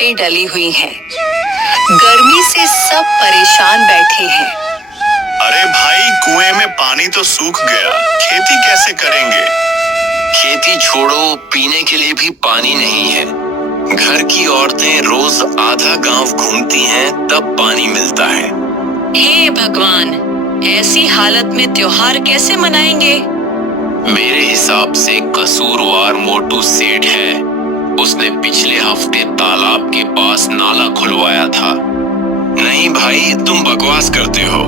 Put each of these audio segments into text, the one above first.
लाइटें डली हुई हैं। गर्मी से सब परेशान बैठे हैं। अरे भाई, कुएं में पानी तो सूख गया, खेती कैसे करेंगे? खेती छोड़ो, पीने के लिए भी पानी नहीं है। घर की औरतें रोज आधा गांव घूमती हैं, तब पानी मिलता है। हे भगवान, ऐसी हालत में त्योहार कैसे मनाएंगे? मेरे हिसाब से कसूरवार मोटू सेठ है। उसने पिछले हफ्ते तालाब के पास नाला खुलवाया था। नहीं भाई, तुम बकवास करते हो।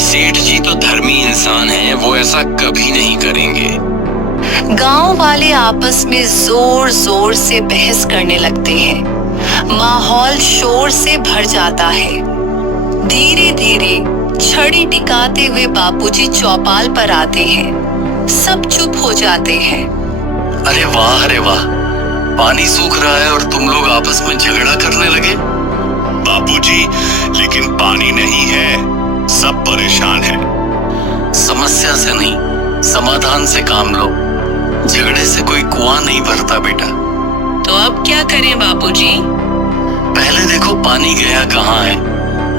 सेठ जी तो धर्मी इंसान हैं, वो ऐसा कभी नहीं करेंगे। गांव वाले आपस में जोर जोर से बहस करने लगते हैं। माहौल शोर से भर जाता है। धीरे धीरे छड़ी टिकाते हुए बापूजी चौपाल पर आते हैं। सब चुप हो जाते हैं। अरे वाह, पानी सूख रहा है और तुम लोग आपस में झगड़ा करने लगे। बापूजी, लेकिन पानी नहीं है, सब परेशान है। समस्या से नहीं, समाधान से काम लो। झगड़े से कोई कुआं नहीं भरता बेटा। तो अब क्या करें बापूजी? पहले देखो पानी गया कहाँ है।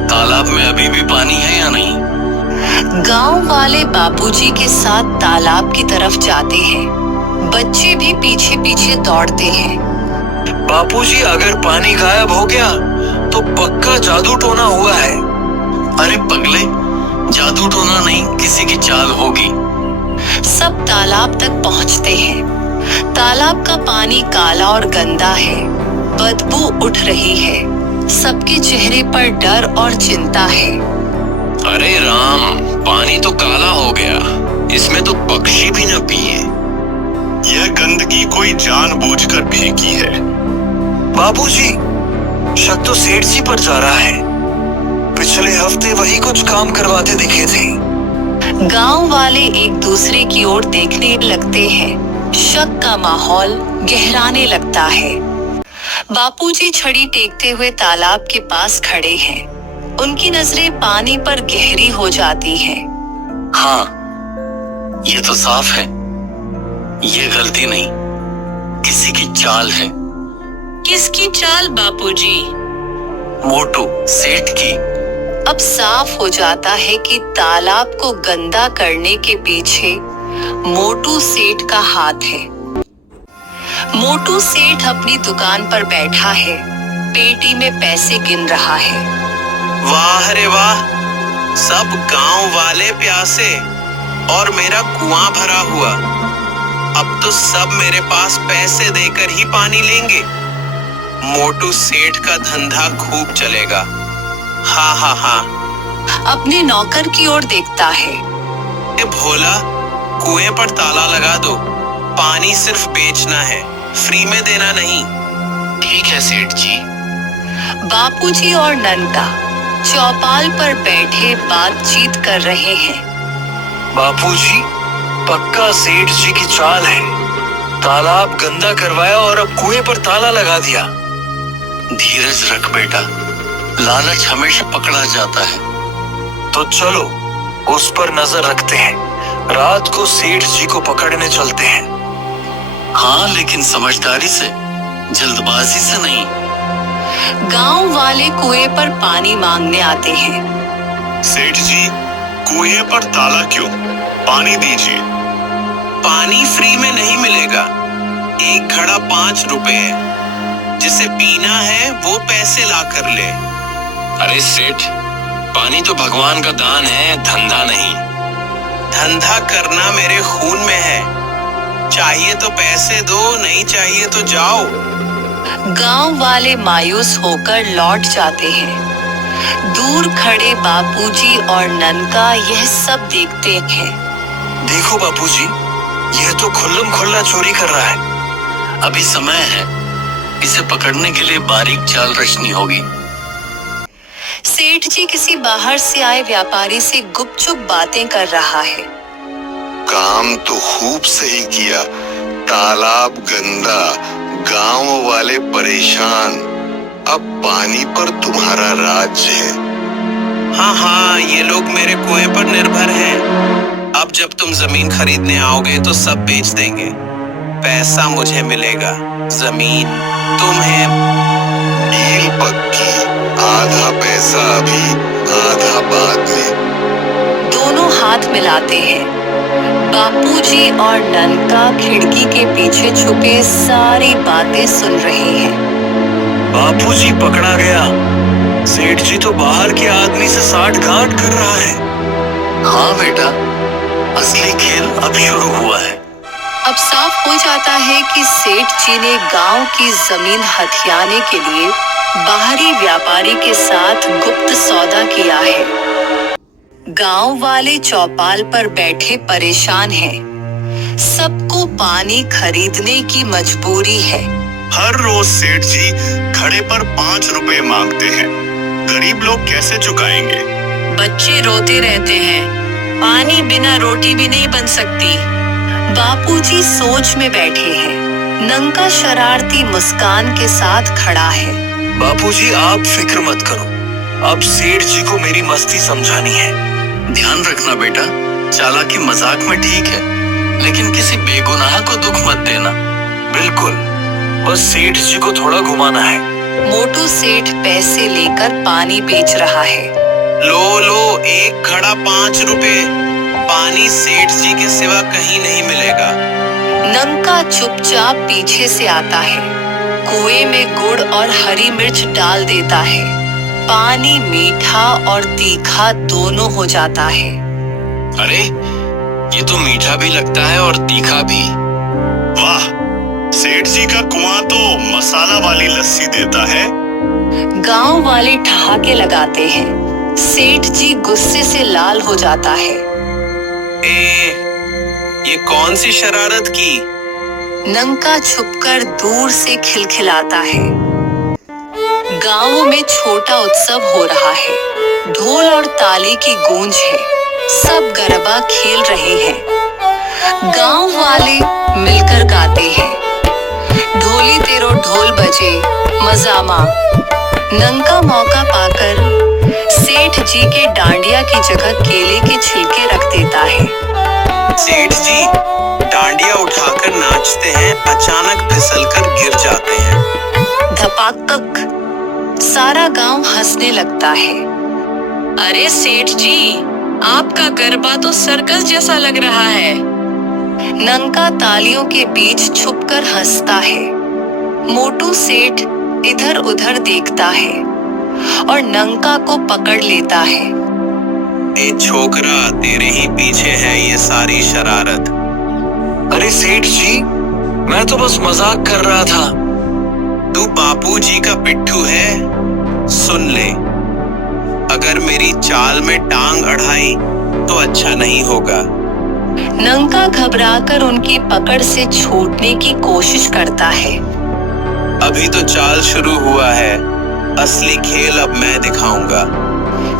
तालाब में अभी भी पानी है या नहीं? गांव वाले बापूजी के साथ तालाब की तरफ जाते हैं। बच्चे भी पीछे पीछे दौड़ते हैं। बापूजी, अगर पानी गायब हो गया तो पक्का जादू टोना हुआ है। अरे पगले, जादू टोना नहीं, किसी की चाल होगी। सब तालाब तक पहुंचते हैं। तालाब का पानी काला और गंदा है। बदबू उठ रही है। सबके चेहरे पर डर और चिंता है। अरे राम, पानी तो काला हो गया, इसमें तो पक्षी भी न पिए। यह गंदगी कोई जानबूझकर फेंकी है। बाबूजी, शक तो सेठ जी पर जा रहा है। पिछले हफ्ते वही कुछ काम करवाते दिखे थे। गांव वाले एक दूसरे की ओर देखने लगते हैं। शक का माहौल गहराने लगता है। बापूजी छड़ी टेकते हुए तालाब के पास खड़े हैं। उनकी नजरें पानी पर गहरी हो जाती हैं। हाँ, ये तो साफ है। ये गलती नहीं, किसी की चाल है। किसकी चाल बापूजी? मोटू सेठ की। अब साफ हो जाता है कि तालाब को गंदा करने के पीछे मोटू सेठ का हाथ है। मोटू सेठ अपनी दुकान पर बैठा है। पेटी में पैसे गिन रहा है। वाह रे वाह, सब गांव वाले प्यासे और मेरा कुआं भरा हुआ। अब तो सब मेरे पास पैसे देकर ही पानी लेंगे। मोटू सेठ का धंधा खूब चलेगा। हाँ हाँ हाँ। अपने नौकर की ओर देखता है। ए भोला, कुएं पर ताला लगा दो। पानी सिर्फ बेचना है, फ्री में देना नहीं। ठीक है सेठ जी। बापूजी और ननका चौपाल पर बैठे बातचीत कर रहे हैं। बापूजी, पक्का सेठ जी की चाल है। तालाब गंदा करवाया और अब कुएं पर ताला लगा दिया। धीरज रख बेटा, लालच हमेशा पकड़ा जाता है। तो चलो उस पर नजर रखते हैं। रात को सेठ जी को पकड़ने चलते हैं। हाँ, लेकिन समझदारी से, जल्दबाजी से नहीं। गांव वाले कुएं पर पानी मांगने आते हैं। सेठ जी, कुएं पर ताला क्यों? पानी दीजिए। पानी फ्री में नहीं मिलेगा। एक घड़ा 5 रुपए है। जिसे पीना है वो पैसे ला कर ले। अरे सेठ, पानी तो भगवान का दान है, धंधा नहीं। धंधा करना मेरे खून में है। चाहिए तो पैसे दो, नहीं चाहिए तो जाओ। गांव वाले मायूस होकर लौट जाते हैं। दूर खड़े बापूजी और ननका यह सब देखते हैं। देखो बापूजी, यह तो खुल्लम खुल्ला चोरी कर रहा है। अभी समय है, इसे पकड़ने के लिए बारीक चाल रचनी होगी। सेठ जी किसी बाहर से आए व्यापारी से गुपचुप बातें कर रहा है। काम तो खूब सही किया। तालाब गंदा, गांव वाले परेशान। अब पानी पर तुम्हारा राज्य है। हाँ हाँ, ये लोग मेरे कुएं पर निर्भर हैं। अब जब तुम जमीन खरीदने आओगे तो सब बेच देंगे। पैसा मुझे मिलेगा, जमीन तुम्हें। पक्की, आधा पैसा अभी, आधा बाद में। दोनों हाथ मिलाते हैं। बापूजी और ननका खिड़की के पीछे छुपे सारी बातें सुन रहे हैं। बापूजी पकड़ा गया। सेठ जी तो बाहर के आदमी से साठ-गांठ कर रहा है। हाँ बेटा, असली खेल अब शुरू हुआ है। अब साफ हो जाता है कि सेठ जी ने गांव की जमीन हथियाने के लिए बाहरी व्यापारी के साथ गुप्त सौदा किया है। गांव वाले चौपाल पर बैठे परेशान हैं। सबको पानी खरीदने की मजबूरी है। हर रोज सेठ जी खड़े पर 5 रुपए मांगते हैं। गरीब लोग कैसे चुकाएंगे? बच्चे रोते रहते हैं। पानी बिना रोटी भी नहीं बन सकती। बापूजी सोच में बैठे हैं। नंका शरारती मुस्कान के साथ खड़ा है। बापूजी आप फिक्र मत करो, अब सेठ जी को मेरी मस्ती समझानी है। ध्यान रखना बेटा, चालाकी मजाक में ठीक है, लेकिन किसी बेगुनाह को दुख मत देना। बिल्कुल, बस सेठ जी को थोड़ा घुमाना है। मोटू सेठ पैसे लेकर पानी बेच रहा है। लो, एक घड़ा 5 रुपए। पानी सेठ जी के सिवा कहीं नहीं मिलेगा। नंका चुपचाप पीछे से आता है। कुएं में गुड़ और हरी मिर्च डाल देता है। पानी मीठा और तीखा दोनों हो जाता है। अरे, ये तो मीठा भी लगता है और तीखा भी। वाह, सेठ जी का कुआं तो मसाला वाली लस्सी देता है। गांव वाले ठहाके लगाते हैं। सेठ जी गुस्से से लाल हो जाता है। ये कौन सी शरारत की? नंका छुपकर दूर से खिलखिलाता है। गांव में छोटा उत्सव हो रहा है। ढोल और ताली की गूंज है। सब गरबा खेल रहे हैं। गांव वाले मिलकर गाते हैं। ढोली तेरो ढोल बजे मजामा। नंका मौका पाकर सेठ जी के डांडिया की जगह केले के छिलके रख देता है। सेठ जी डांडिया उठाकर नाचते हैं, अचानक फिसलकर गिर जाते हैं। धपाकक, सारा गांव हंसने लगता है। अरे सेठ जी, आपका गरबा तो सर्कस जैसा लग रहा है। नंका तालियों के बीच छुपकर हंसता है। मोटू सेठ इधर उधर देखता है और नंका को पकड़ लेता है। ए छोकरा, तेरे ही पीछे है ये सारी शरारत। अरे सेठ जी, मैं तो बस मजाक कर रहा था। तू बापूजी का पिट्ठू है। सुन ले, अगर मेरी चाल में टांग अड़ाई तो अच्छा नहीं होगा। नंका घबराकर उनकी पकड़ से छूटने की कोशिश करता है। अभी तो चाल शुरू हुआ है, असली खेल अब मैं दिखाऊंगा।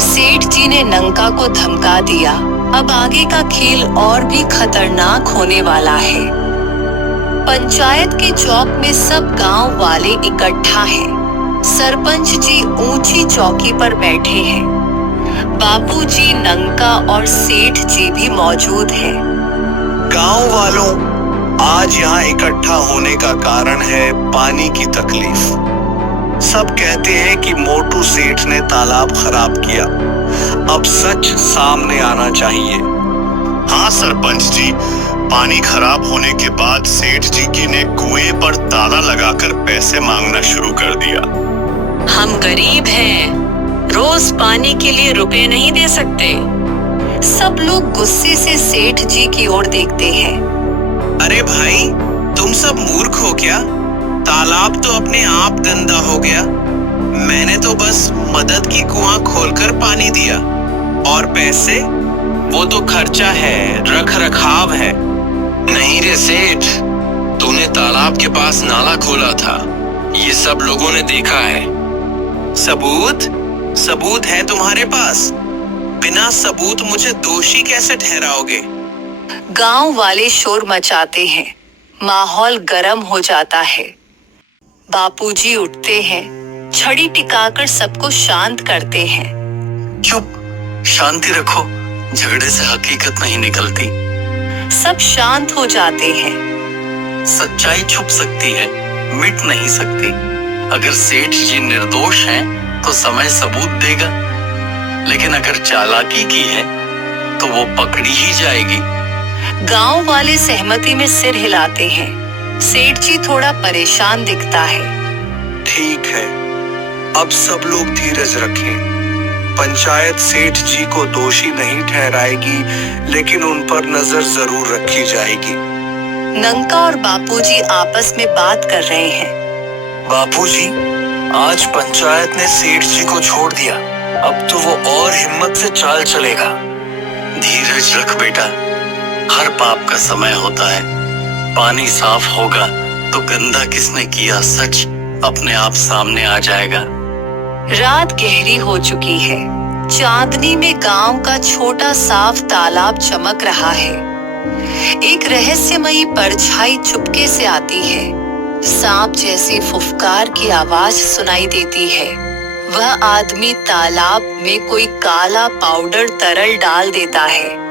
सेठ जी ने नंका को धमका दिया। अब आगे का खेल और भी खतरनाक होने वाला है। पंचायत के चौक में सब गांव वाले इकट्ठा हैं। सरपंच जी ऊंची चौकी पर बैठे हैं। बापूजी, नंका और सेठ जी भी मौजूद हैं। गांव वालों, आज यहाँ इकट्ठा होने का कारण है पानी की तकलीफ। सब कहते हैं कि मोटू सेठ ने तालाब खराब किया। अब सच सामने आना चाहिए। हाँ सरपंच जी, पानी खराब होने के बाद सेठ जी ने कुएं पर ताला लगाकर पैसे मांगना शुरू कर दिया। हम गरीब हैं, रोज पानी के लिए रुपए नहीं दे सकते। सब लोग गुस्से से सेठ जी की ओर देखते हैं। अरे भाई, तुम सब मूर्ख हो क्या? तालाब तो अपने आप गंदा हो गया। मैंने तो बस मदद की कुआं खोलकर पानी दिया। और पैसे? वो तो खर्चा है, रख रखाव है। नहीं रे सेठ, तूने तालाब के पास नाला खोला था, ये सब लोगों ने देखा है। सबूत है तुम्हारे पास? बिना सबूत मुझे दोषी कैसे ठहराओगे? गांव वाले शोर मचाते हैं। माहौल गर्म हो जाता है। बापूजी उठते हैं, छड़ी टिकाकर सबको शांत करते हैं। चुप, शांति रखो, झगड़े से हकीकत नहीं निकलती। सब शांत हो जाते हैं। सच्चाई छुप सकती है, मिट नहीं सकती। अगर सेठ जी निर्दोष हैं तो समय सबूत देगा, लेकिन अगर चालाकी की है तो वो पकड़ी ही जाएगी। गांव वाले सहमति में सिर हिलाते हैं। सेठ जी थोड़ा परेशान दिखता है। ठीक है, अब सब लोग धीरज रखें। पंचायत सेठ जी को दोषी नहीं ठहराएगी, लेकिन उन पर नजर जरूर रखी जाएगी। नंका और बापूजी आपस में बात कर रहे हैं। बापूजी, आज पंचायत ने सेठ जी को छोड़ दिया, अब तो वो और हिम्मत से चाल चलेगा। धीरज रख बेटा, हर पाप का समय होता है। पानी साफ होगा तो गंदा किसने किया सच अपने आप सामने आ जाएगा। रात गहरी हो चुकी है। चांदनी में गांव का छोटा साफ तालाब चमक रहा है। एक रहस्यमयी परछाई चुपके से आती है। सांप जैसी फुफकार की आवाज सुनाई देती है। वह आदमी तालाब में कोई काला पाउडर तरल डाल देता है।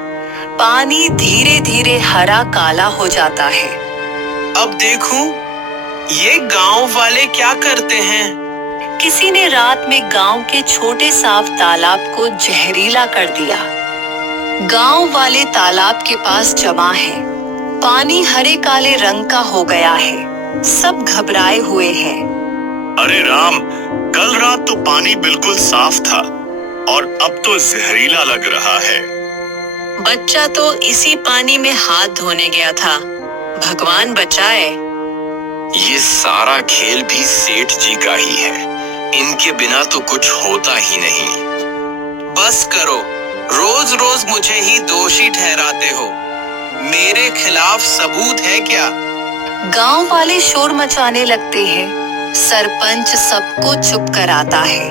पानी धीरे धीरे हरा काला हो जाता है। अब देखूं, ये गांव वाले क्या करते हैं? किसी ने रात में गांव के छोटे साफ तालाब को जहरीला कर दिया। गांव वाले तालाब के पास जमा है। पानी हरे काले रंग का हो गया है। सब घबराए हुए हैं। अरे राम, कल रात तो पानी बिल्कुल साफ था और अब तो जहरीला लग रहा है। बच्चा तो इसी पानी में हाथ धोने गया था। भगवान बचाए। ये सारा खेल भी सेठ जी का ही है। इनके बिना तो कुछ होता ही नहीं। बस करो, रोज रोज मुझे ही दोषी ठहराते हो। मेरे खिलाफ सबूत है क्या? गांव वाले शोर मचाने लगते हैं। सरपंच सबको चुप कराता है।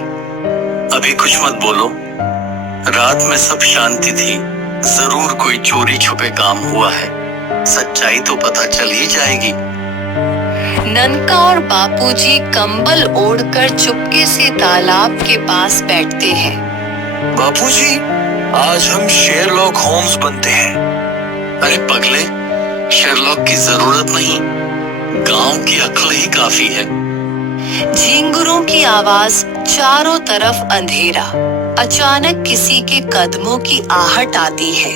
अभी कुछ मत बोलो। रात में सब शांति थी। जरूर कोई चोरी छुपे काम हुआ है। सच्चाई तो पता चल ही जाएगी। ननका और बापूजी कंबल ओढ़कर चुपके से तालाब के पास बैठते हैं। बापूजी, आज हम शेरलॉक होम्स बनते हैं। अरे पगले, शेरलॉक की जरूरत नहीं, गांव की अक्ल ही काफी है। झिंगुरों की आवाज, चारों तरफ अंधेरा। अचानक किसी के कदमों की आहट आती है।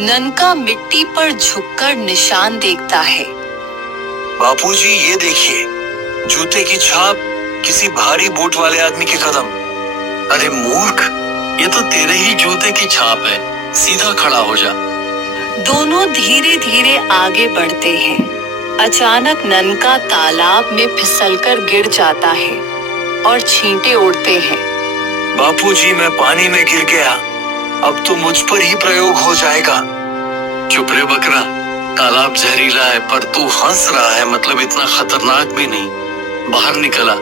ननका मिट्टी पर झुककर निशान देखता है। बापूजी, ये देखिए, जूते की छाप, किसी भारी बूट वाले आदमी के कदम। अरे मूर्ख, ये तो तेरे ही जूते की छाप है। सीधा खड़ा हो जा। दोनों धीरे धीरे आगे बढ़ते हैं। अचानक ननका तालाब में फिसलकर गिर जाता है और छींटे उड़ते हैं। बापूजी, मैं पानी में गिर गया। अब तो मुझ पर ही प्रयोग हो जाएगा। चुप रे बकरा, तालाब जहरीला है पर तू हंस रहा है, मतलब इतना खतरनाक भी नहीं। बाहर निकला।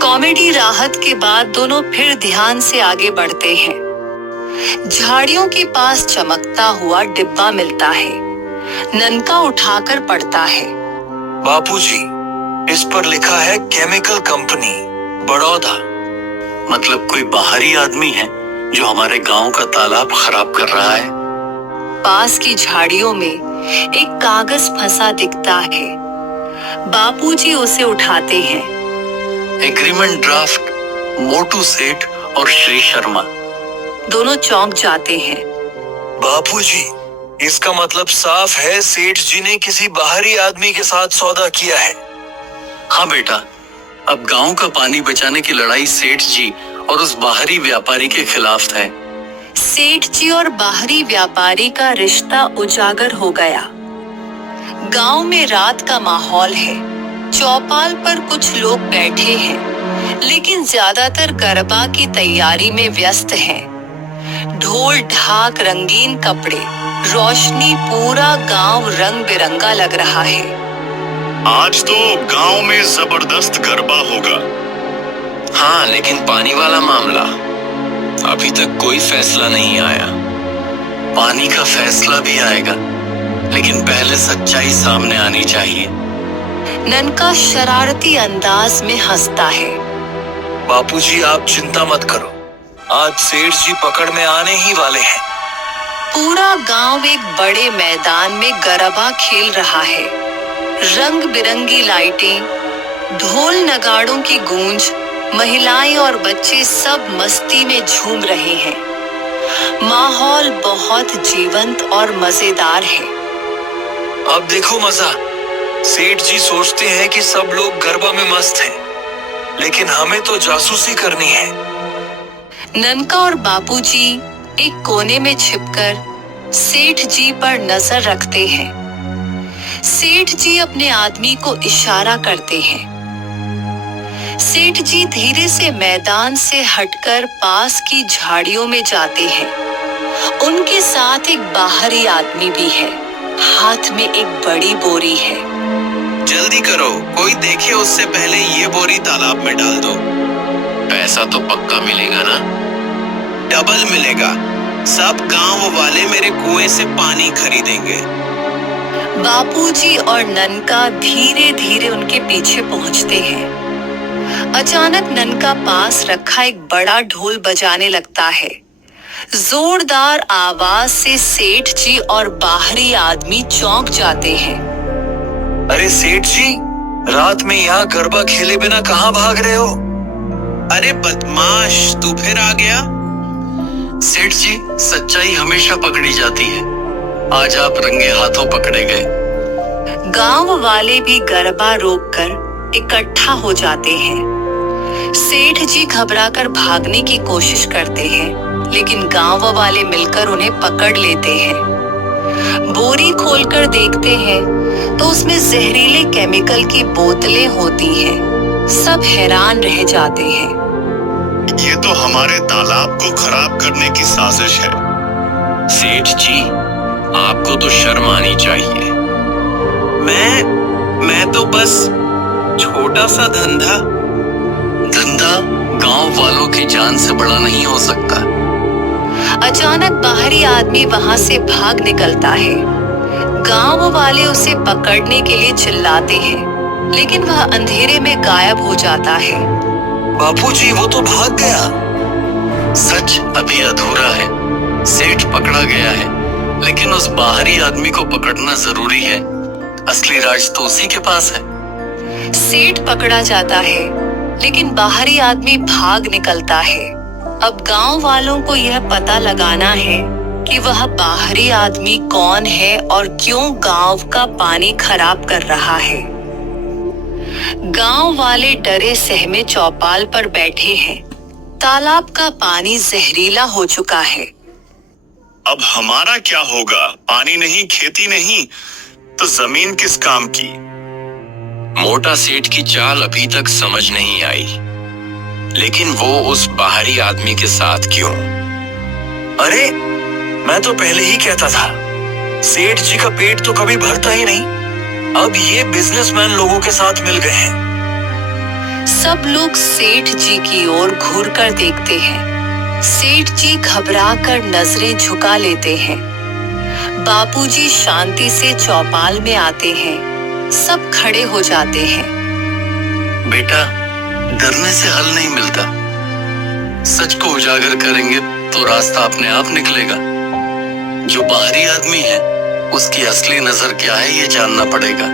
कॉमेडी राहत के बाद दोनों फिर ध्यान से आगे बढ़ते हैं। झाड़ियों के पास चमकता हुआ डिब्बा मिलता है। ननका उठाकर पढ़ता है। बापूजी, इस पर लिखा है केमिकल कंपनी, बड़ौदा। मतलब कोई बाहरी आदमी है जो हमारे गांव का तालाब खराब कर रहा है। पास की झाड़ियों में एक कागज फंसा दिखता है। बापूजी उसे उठाते हैं। एग्रीमेंट ड्राफ्ट, मोटू सेठ और श्री शर्मा। दोनों चौंक जाते हैं। बापूजी, इसका मतलब साफ है, सेठ जी ने किसी बाहरी आदमी के साथ सौदा किया है। हाँ बेटा, अब गांव का पानी बचाने की लड़ाई सेठ जी और उस बाहरी व्यापारी के खिलाफ है। सेठ जी और बाहरी व्यापारी का रिश्ता उजागर हो गया। गांव में रात का माहौल है। चौपाल पर कुछ लोग बैठे हैं, लेकिन ज्यादातर गरबा की तैयारी में व्यस्त हैं। ढोल ढाक, रंगीन कपड़े, रोशनी, पूरा गांव रंग बिरंगा लग रहा है। आज तो गांव में जबरदस्त गरबा होगा। हाँ, लेकिन पानी वाला मामला, अभी तक कोई फैसला नहीं आया। पानी का फैसला भी आएगा, लेकिन पहले सच्चाई सामने आनी चाहिए। ननका शरारती अंदाज में हंसता है। बापूजी, आप चिंता मत करो, आज सेठ जी पकड़ में आने ही वाले हैं। पूरा गांव एक बड़े मैदान में गरबा खेल रहा है। रंग बिरंगी लाइटें, ढोल नगाड़ों की गूंज, महिलाएं और बच्चे सब मस्ती में झूम रहे हैं। माहौल बहुत जीवंत और मजेदार है। अब देखो मजा। सेठ जी सोचते हैं कि सब लोग गरबा में मस्त हैं, लेकिन हमें तो जासूसी करनी है। ननका और बापूजी एक कोने में छिपकर सेठ जी पर नजर रखते हैं। सेठ जी अपने आदमी को इशारा करते हैं। सेठ जी धीरे से मैदान से हटकर पास की झाड़ियों में जाते हैं। उनके साथ एक बाहरी आदमी भी है। हाथ में एक बड़ी बोरी है। जल्दी करो, कोई देखे उससे पहले ये बोरी तालाब में डाल दो। पैसा तो पक्का मिलेगा ना? डबल मिलेगा। सब गांव वाले मेरे कुएं से पानी खरीदेंगे। बापूजी और ननका धीरे धीरे उनके पीछे पहुंचते हैं। अचानक ननका पास रखा एक बड़ा ढोल बजाने लगता है। जोरदार आवाज से सेठ जी और बाहरी आदमी चौंक जाते हैं। अरे सेठ जी, रात में यहाँ गरबा खेले बिना कहाँ भाग रहे हो? अरे बदमाश, तू फिर आ गया? सेठ जी, सच्चाई हमेशा पकड़ी जाती है। आज आप रंगे हाथों पकड़े गए। गांव वाले भी गरबा रोककर इकट्ठा हो जाते हैं। सेठ जी घबराकर भागने की कोशिश करते हैं, लेकिन गांव वाले मिलकर उन्हें पकड़ लेते हैं। बोरी खोलकर देखते हैं तो उसमें जहरीले केमिकल की बोतलें होती हैं। सब हैरान रह जाते हैं। ये तो हमारे तालाब को खराब करने की साजिश है। सेठ जी, आपको तो शर्म आनी चाहिए। मैं तो बस छोटा सा धंधा गांव वालों की जान से बड़ा नहीं हो सकता। अचानक बाहरी आदमी वहां से भाग निकलता है। गांव वाले उसे पकड़ने के लिए चिल्लाते हैं, लेकिन वह अंधेरे में गायब हो जाता है। बापूजी, वो तो भाग गया। सच अभी अधूरा है। सेठ पकड़ा गया है, लेकिन उस बाहरी आदमी को पकड़ना जरूरी है। असली राज तो उसी के पास है। सेठ पकड़ा जाता है, लेकिन बाहरी आदमी भाग निकलता है। अब गांव वालों को यह पता लगाना है कि वह बाहरी आदमी कौन है और क्यों गांव का पानी खराब कर रहा है। गांव वाले डरे सहमे चौपाल पर बैठे हैं। तालाब का पानी जहरीला हो चुका है। अब हमारा क्या होगा? पानी नहीं, खेती नहीं, तो जमीन किस काम की? मोटा सेठ की चाल अभी तक समझ नहीं आई, लेकिन वो उस बाहरी आदमी के साथ क्यों? अरे, मैं तो पहले ही कहता था, सेठ जी का पेट तो कभी भरता ही नहीं। अब ये बिजनेसमैन लोगों के साथ मिल गए हैं। सब लोग सेठ जी की ओर घूरकर देखते हैं। सेठ जी घबराकर नजरें झुका लेते हैं। बापूजी शांति से चौपाल में आते हैं। सब खड़े हो जाते हैं। बेटा, डरने से हल नहीं मिलता। सच को उजागर करेंगे तो रास्ता अपने आप निकलेगा। जो बाहरी आदमी है, उसकी असली नजर क्या है ये जानना पड़ेगा।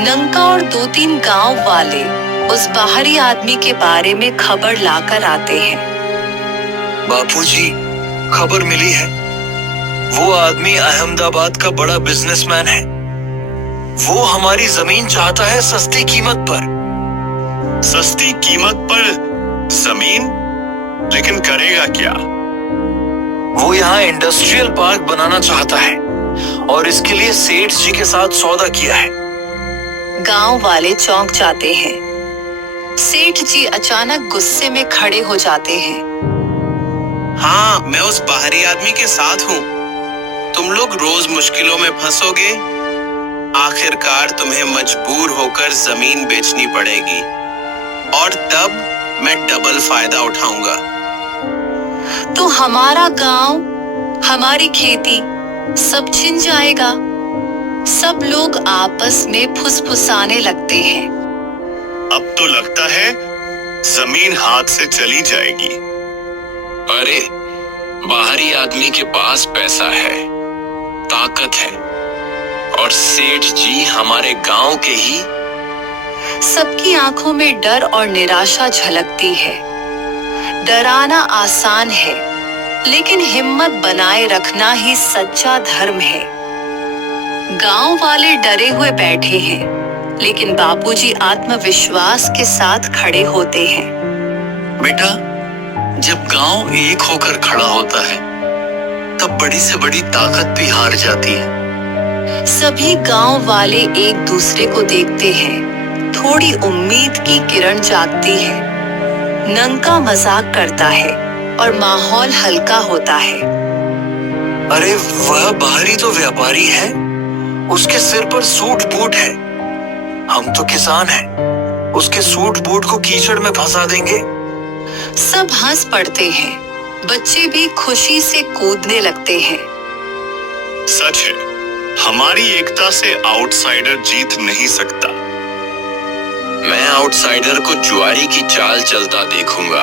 नंका और 2-3 गांव वाले उस बाहरी आदमी के बारे में खबर लाकर आते हैं। बापूजी, खबर मिली है। वो आदमी अहमदाबाद का बड़ा बिजनेसमैन है। वो हमारी जमीन चाहता है सस्ती कीमत पर। सस्ती कीमत पर जमीन? लेकिन करेगा क्या? वो यहाँ इंडस्ट्रियल पार्क बनाना चाहता है और इसके लिए सेठ जी के साथ सौदा किया है। गांव वाले चौंक जाते हैं। सेठ जी अचानक गुस्से में खड़े हो जाते हैं। हाँ, मैं उस बाहरी आदमी के साथ हूँ। तुम लोग रोज मुश्किलों में फंसोगे। आखिरकार तुम्हें मजबूर होकर जमीन बेचनी पड़ेगी और तब मैं डबल फायदा उठाऊंगा। तो हमारा गांव, हमारी खेती सब छिन जाएगा। सब लोग आपस में फुसफुसाने लगते हैं। अब तो लगता है जमीन हाथ से चली जाएगी। अरे, बाहरी आदमी के पास पैसा है, ताकत है, और सेठ जी हमारे गांव के ही सबकी आंखों में डर और निराशा झलकती है। डराना आसान है, लेकिन हिम्मत बनाए रखना ही सच्चा धर्म है। गांव वाले डरे हुए बैठे हैं, लेकिन बापूजी आत्मविश्वास के साथ खड़े होते हैं। बेटा, जब गांव एक होकर खड़ा होता है, तब बड़ी से बड़ी ताकत भी हार जाती है। सभी गांव वाले एक दूसरे को देखते हैं। थोड़ी उम्मीद की किरण जागती है। नंका मजाक करता है और माहौल हल्का होता है। अरे वह बाहरी तो व्यापारी है, उसके सिर पर सूट बूट है। हम तो किसान हैं, उसके सूट बूट को कीचड़ में फंसा देंगे। सब हंस पड़ते हैं। बच्चे भी खुशी से कूदने लगते हैं। सच है, हमारी एकता से आउटसाइडर जीत नहीं सकता। मैं आउटसाइडर को जुआरी की चाल चलता देखूंगा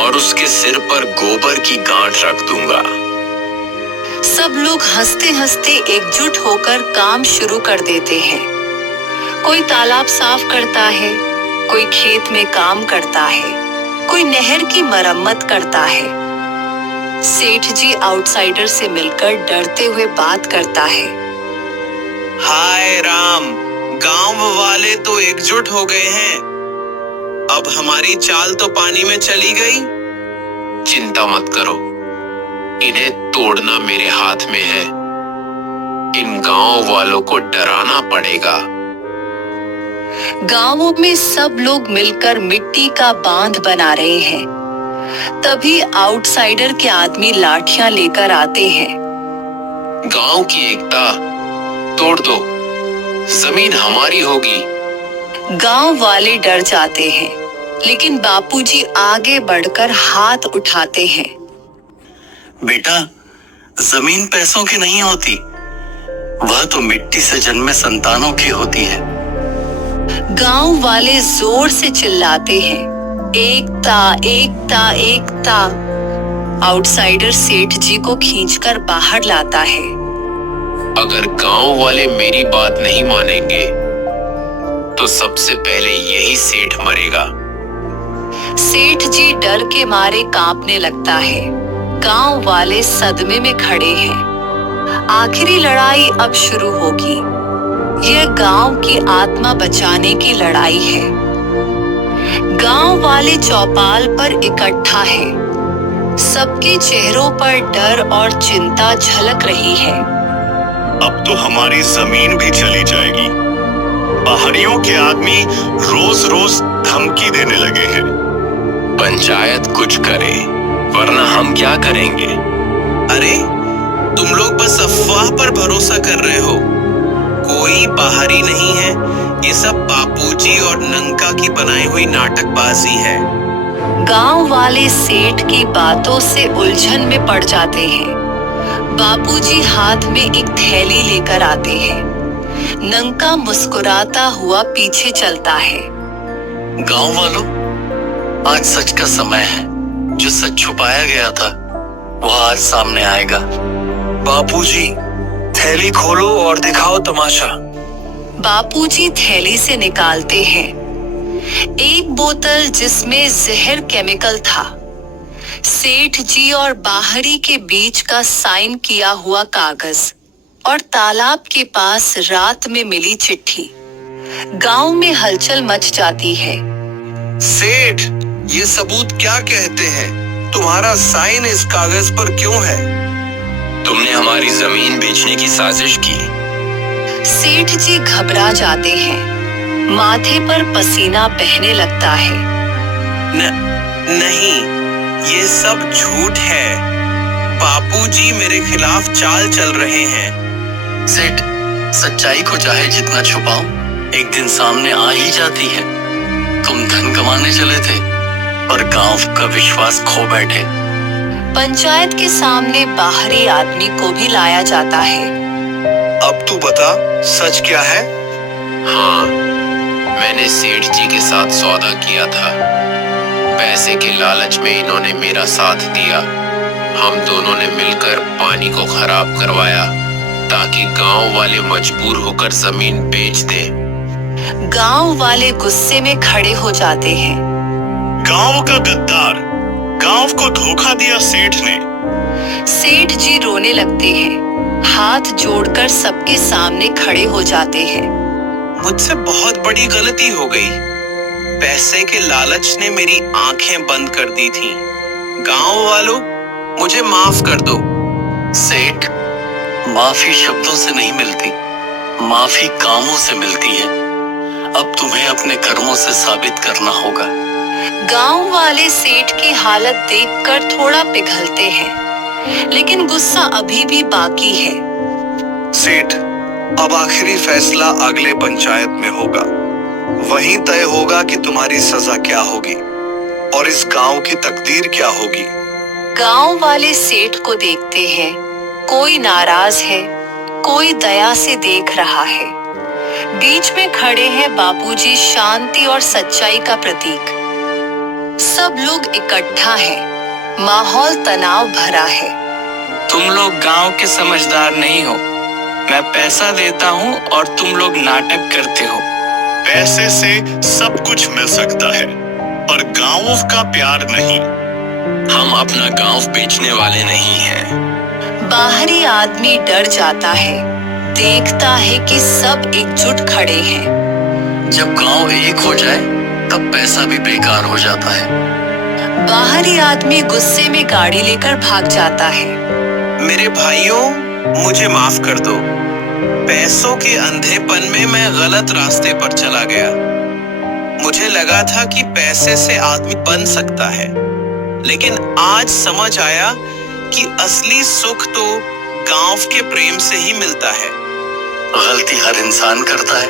और उसके सिर पर गोबर की गांठ रख दूंगा। सब लोग हंसते हंसते एकजुट होकर काम शुरू कर देते हैं। कोई तालाब साफ करता है, कोई खेत में काम करता है, कोई नहर की मरम्मत करता है। सेठ जी आउटसाइडर से मिलकर डरते हुए बात करता है। हाय राम, गांव वाले तो एकजुट हो गए हैं। अब हमारी चाल तो पानी में चली गई। चिंता मत करो, इन्हें तोड़ना मेरे हाथ में है। इन गांव वालों को डराना पड़ेगा। गांवों में सब लोग मिलकर मिट्टी का बांध बना रहे हैं। तभी आउटसाइडर के आदमी लाठियां लेकर आते हैं। गांव की एकता तोड़ दो, जमीन हमारी होगी। गांव वाले डर जाते हैं, लेकिन बापूजी आगे बढ़कर हाथ उठाते हैं। बेटा, जमीन पैसों की नहीं होती, वह तो मिट्टी से जन्मे संतानों की होती है। गांव वाले जोर से चिल्लाते हैं, एकता एकता एकता। आउटसाइडर सेठ जी को खींचकर बाहर लाता है। अगर गांव वाले मेरी बात नहीं मानेंगे, तो सबसे पहले यही सेठ मरेगा। सेठ जी डर के मारे कांपने लगता है। गांव वाले सदमे में खड़े हैं। आखिरी लड़ाई अब शुरू होगी। यह गांव की आत्मा बचाने की लड़ाई है। गांव वाले चौपाल पर इकट्ठा है। सबके चेहरों पर डर और चिंता झलक रही है। अब तो हमारी जमीन भी चली जाएगी। पहाड़ियों के आदमी रोज रोज धमकी देने लगे हैं। पंचायत कुछ करे, वरना हम क्या करेंगे? अरे, तुम लोग बस अफवाह पर भरोसा कर रहे हो। कोई बाहरी नहीं है, ये सब बापूजी और नंका की बनाई हुई नाटकबाजी है। गांव वाले सेठ की बातों से उलझन में पड़ जाते हैं। बापूजी हाथ में एक थैली लेकर आते हैं। नंका मुस्कुराता हुआ पीछे चलता है। गांव वालों, आज सच का समय है। जो सच छुपाया गया था, वह आज सामने आएगा। बापूजी, थैली खोलो और दिखाओ तमाशा। बापूजी थैली से निकालते हैं एक बोतल जिसमें जहर केमिकल था। सेठ जी और बाहरी के बीच का साइन किया हुआ कागज और तालाब के पास रात में मिली चिट्ठी। गांव में हलचल मच जाती है। सेठ, ये सबूत क्या कहते हैं? तुम्हारा साइन इस कागज पर क्यों है? तुमने हमारी जमीन बेचने की साजिश की। सेठ जी घबरा जाते हैं। माथे पर पसीना बहने लगता है। नहीं, ये सब झूठ है। बापूजी मेरे खिलाफ चाल चल रहे हैं। सेठ, सच्चाई को चाहे जितना छुपाओ, एक दिन सामने आ ही जाती है। तुम धन कमाने चले थे और गांव का विश्वास खो बैठे। पंचायत के सामने बाहरी आदमी को भी लाया जाता है। अब तू बता, सच क्या है? हाँ, मैंने सेठ जी के साथ सौदा किया था। पैसे के लालच में इन्होंने मेरा साथ दिया। हम दोनों ने मिलकर पानी को खराब करवाया ताकि गांव वाले मजबूर होकर जमीन बेच दें। गांव वाले गुस्से में खड़े हो जाते हैं। गांव का गद्दार, गांव को धोखा दिया सेठ ने। सेठ जी रोने लगते हैं, हाथ जोड़कर सबके सामने खड़े हो जाते हैं। मुझसे बहुत बड़ी गलती हो गई। पैसे के लालच ने मेरी आंखें बंद कर दी थी। गांव वालों, मुझे माफ कर दो। सेठ, माफी शब्दों से नहीं मिलती, माफी कामों से मिलती है। अब तुम्हें अपने कर्मों से साबित करना होगा। गांव वाले सेठ की हालत देखकर थोड़ा पिघलते हैं, लेकिन गुस्सा अभी भी बाकी है। सेठ, अब आखिरी फैसला अगले पंचायत में होगा। वहीं तय होगा कि तुम्हारी सजा क्या होगी और इस गांव की तकदीर क्या होगी। गांव वाले सेठ को देखते हैं, कोई नाराज है, कोई दया से देख रहा है। बीच में खड़े हैं बापूजी, शांति और सच्चाई का प्रतीक। सब लोग इकट्ठा हैं, माहौल तनाव भरा है। तुम लोग गांव के समझदार नहीं हो। मैं पैसा देता हूँ और तुम लोग नाटक करते हो। पैसे से सब कुछ मिल सकता है, पर गांव का प्यार नहीं। हम अपना गांव बेचने वाले नहीं हैं। बाहरी आदमी डर जाता है, देखता है कि सब एकजुट खड़े हैं। जब गांव एक हो जाए तब पैसा भी बेकार हो जाता है। बाहरी आदमी गुस्से में गाड़ी लेकर भाग जाता है। मेरे भाइयों, मुझे माफ कर दो। पैसों के अंधेपन में मैं गलत रास्ते पर चला गया। मुझे लगा था कि पैसे से आदमी बन सकता है, लेकिन आज समझ आया कि असली सुख तो गांव के प्रेम से ही मिलता है। गलती हर इंसान करता है,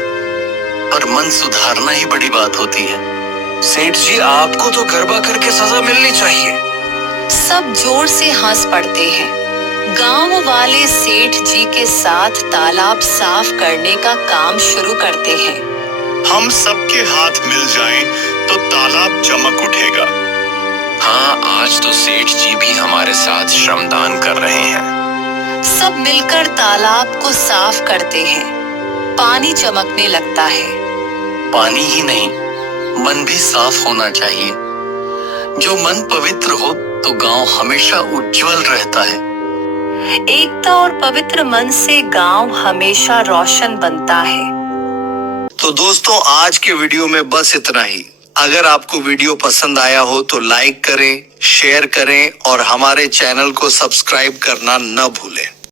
पर मन सुधारना ही बड़ी बात होती है। सेठ जी, आपको तो गरबा करके सजा मिलनी चाहिए। सब जोर से हंस पड़ते हैं। गांव वाले सेठ जी के साथ तालाब साफ करने का काम शुरू करते हैं। हम सबके हाथ मिल जाएं तो तालाब चमक उठेगा। हाँ, आज तो सेठ जी भी हमारे साथ श्रमदान कर रहे हैं। सब मिलकर तालाब को साफ करते हैं। पानी चमकने लगता है। पानी ही नहीं, मन भी साफ होना चाहिए। जो मन पवित्र हो तो गांव हमेशा उज्जवल रहता है। एकता और पवित्र मन से गांव हमेशा रोशन बनता है। तो दोस्तों, आज के वीडियो में बस इतना ही। अगर आपको वीडियो पसंद आया हो तो लाइक करें, शेयर करें और हमारे चैनल को सब्सक्राइब करना न भूलें।